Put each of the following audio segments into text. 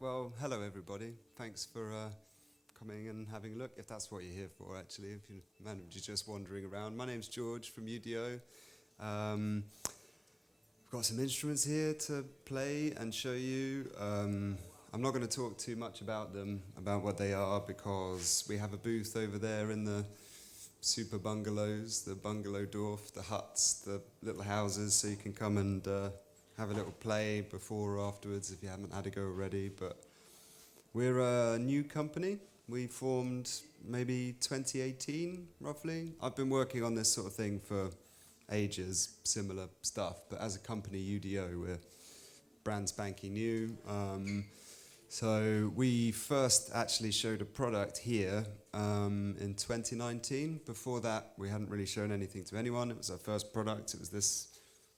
Well, hello everybody. Thanks for coming and having a look, if that's what you're here for, actually, if you're just wandering around. My name's George from UDO. We've got some instruments here to play and show you. I'm not going to talk too much about them, about what they are, because we have a booth over there in the super bungalows, the bungalow dorf, the huts, the little houses, so you can come and have a little play before or afterwards if you haven't had a go already. But we're a new company. We formed maybe 2018, roughly. I've been working on this sort of thing for ages, similar stuff. But as a company, UDO, we're brand spanking new. So we first actually showed a product here in 2019. Before that, we hadn't really shown anything to anyone. It was our first product. It was this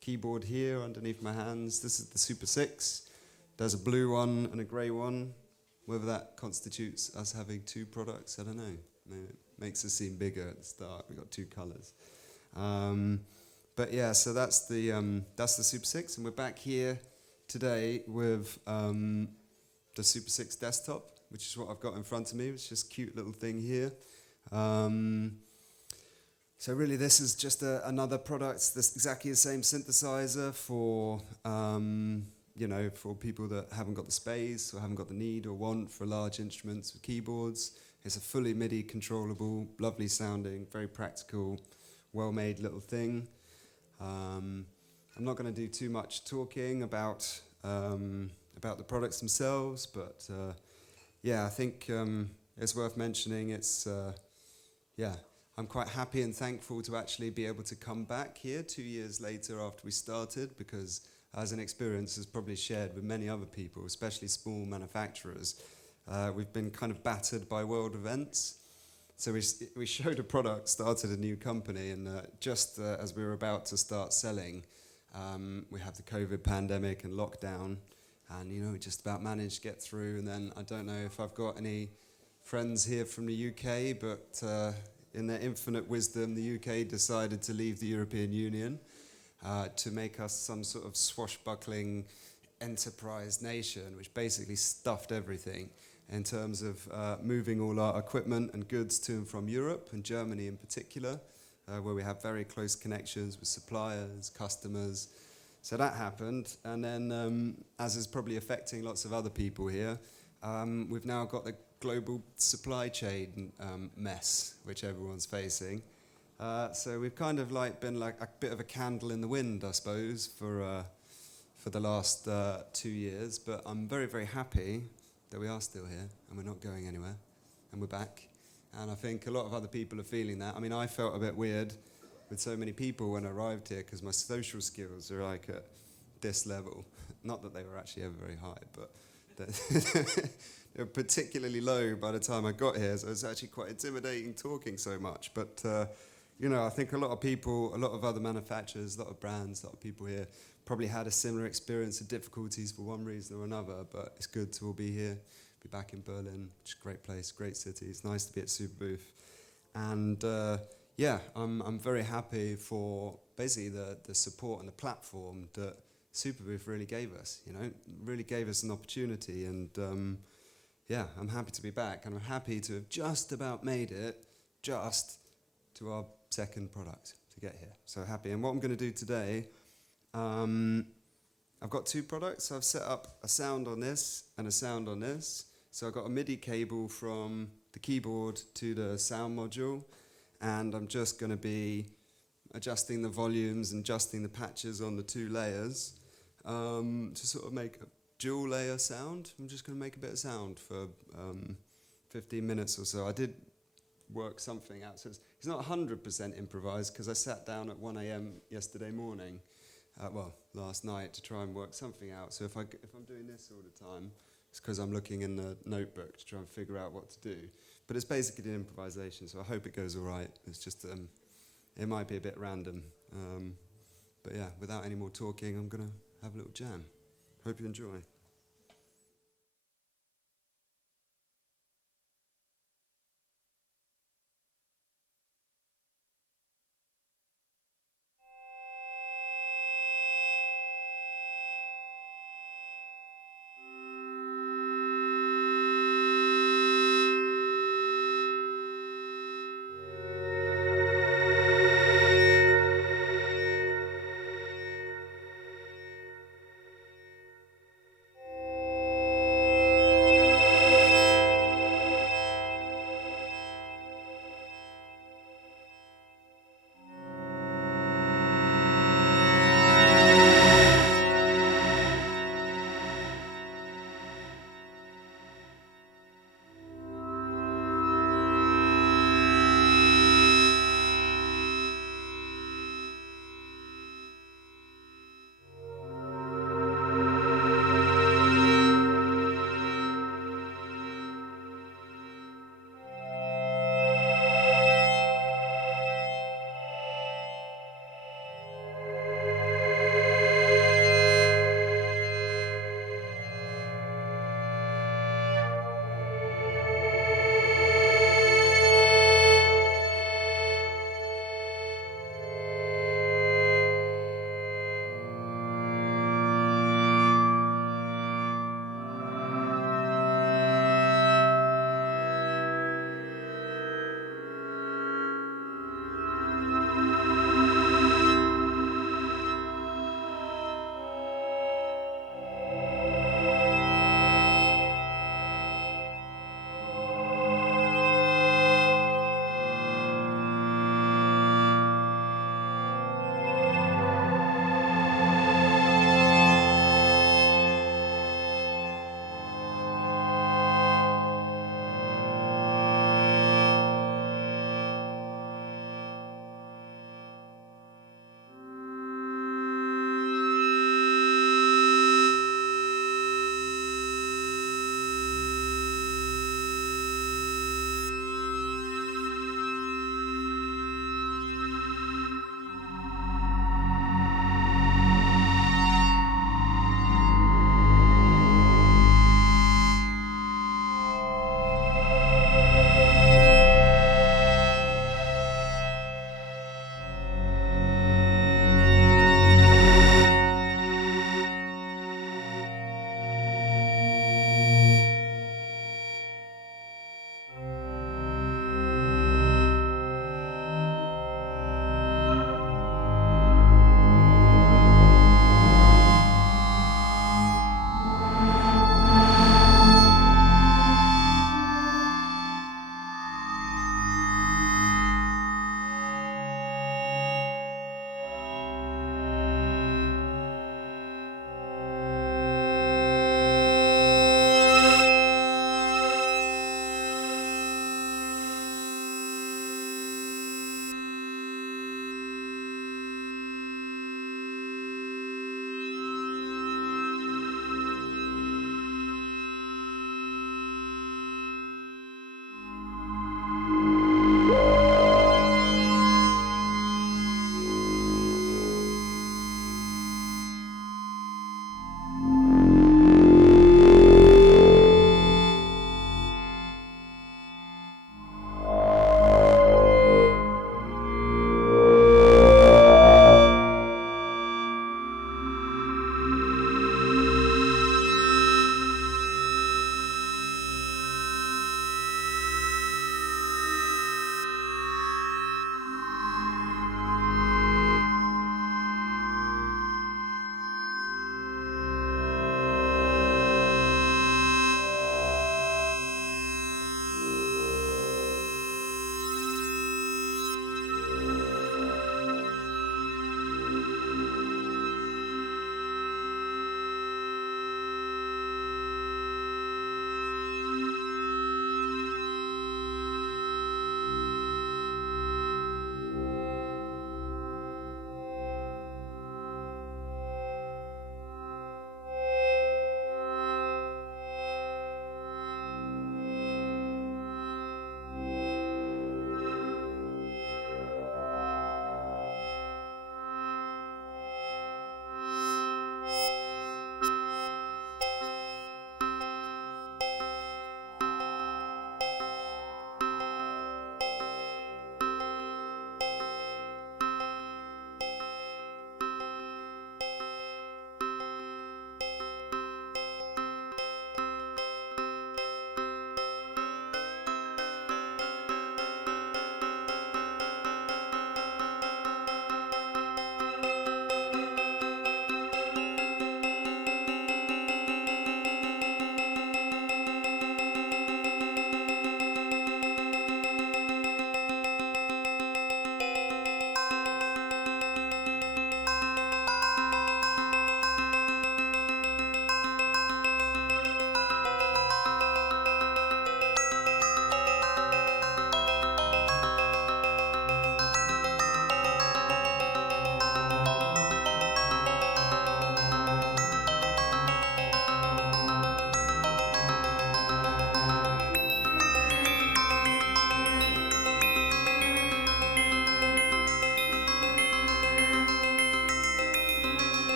keyboard here underneath my hands. This is the Super 6. There's a blue one and a grey one. Whether that constitutes us having two products, I don't know. Maybe it makes us seem bigger at the start. We've got two colours. But yeah, so that's the Super 6, and we're back here today with the Super 6 desktop, which is what I've got in front of me. It's just a cute little thing here. So really this is just another product, this exactly the same synthesizer for, for people that haven't got the space or haven't got the need or want for large instruments with keyboards. It's a fully MIDI controllable, lovely sounding, very practical, well-made little thing. I'm not going to do too much talking about the products themselves, but I think it's worth mentioning. I'm quite happy and thankful to actually be able to come back here 2 years later after we started, because as an experience is probably shared with many other people, especially small manufacturers, we've been kind of battered by world events. So we showed a product, started a new company, and just as we were about to start selling, we had the COVID pandemic and lockdown, and we just about managed to get through. And then I don't know if I've got any friends here from the UK, but in their infinite wisdom, the UK decided to leave the European Union to make us some sort of swashbuckling enterprise nation, which basically stuffed everything in terms of moving all our equipment and goods to and from Europe, and Germany in particular, where we have very close connections with suppliers, customers. So that happened, and then as is probably affecting lots of other people here, we've now got the global supply chain mess, which everyone's facing. So we've kind of been like a bit of a candle in the wind, I suppose, for the last 2 years. But I'm very, very happy that we are still here and we're not going anywhere, and we're back. And I think a lot of other people are feeling that. I mean, I felt a bit weird with so many people when I arrived here, because my social skills are like at this level. Not that they were actually ever very high, but they were particularly low by the time I got here, so it's actually quite intimidating talking so much. But, I think a lot of people, a lot of other manufacturers, a lot of brands, a lot of people here probably had a similar experience of difficulties for one reason or another, but it's good to all be here, be back in Berlin, which is a great place, great city. It's nice to be at SUPERBOOTH. And, I'm very happy for basically the support and the platform that SUPERBOOTH really gave us, really gave us an opportunity. And I'm happy to be back, and I'm happy to have just about made it just to our second product to get here. So happy. And what I'm going to do today, I've got two products. I've set up a sound on this and a sound on this. So I've got a MIDI cable from the keyboard to the sound module, and I'm just going to be adjusting the volumes and adjusting the patches on the two layers to sort of make a dual layer sound. I'm just going to make a bit of sound for 15 minutes or so. I did work something out, so it's not 100% improvised, because I sat down at 1 a.m. yesterday morning, last night, to try and work something out. So if I'm doing this all the time, it's because I'm looking in the notebook to try and figure out what to do. But it's basically an improvisation, so I hope it goes all right. It's just, it might be a bit random. But yeah, without any more talking, I'm going to have a little jam. Hope you enjoy.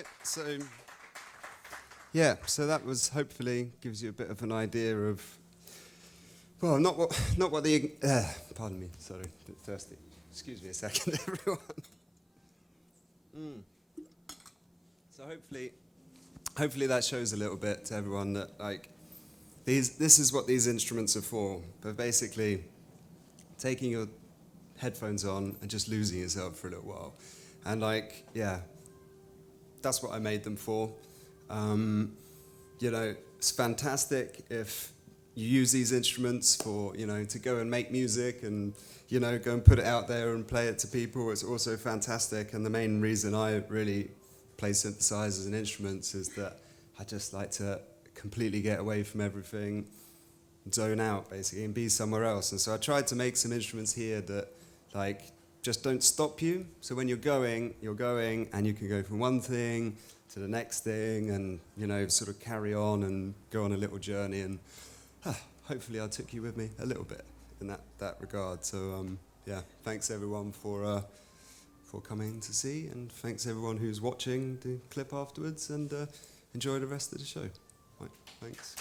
Right, so yeah, so that was hopefully gives you a bit of an idea of, well, not what the, pardon me, sorry, a bit thirsty. Excuse me a second, everyone. So hopefully that shows a little bit to everyone that like this is what these instruments are for. But basically, taking your headphones on and just losing yourself for a little while, and like that's what I made them for. You know, it's fantastic if you use these instruments for, you know, to go and make music and, you know, go and put it out there and play it to people. It's also fantastic. And the main reason I really play synthesizers and instruments is that I just like to completely get away from everything, zone out basically, and be somewhere else. And so I tried to make some instruments here that like just don't stop you. So when you're going, and you can go from one thing to the next thing and, you know, sort of carry on and go on a little journey. And hopefully I took you with me a little bit in that regard. So yeah, thanks everyone for coming to see, and thanks everyone who's watching the clip afterwards, and enjoy the rest of the show. Right, thanks.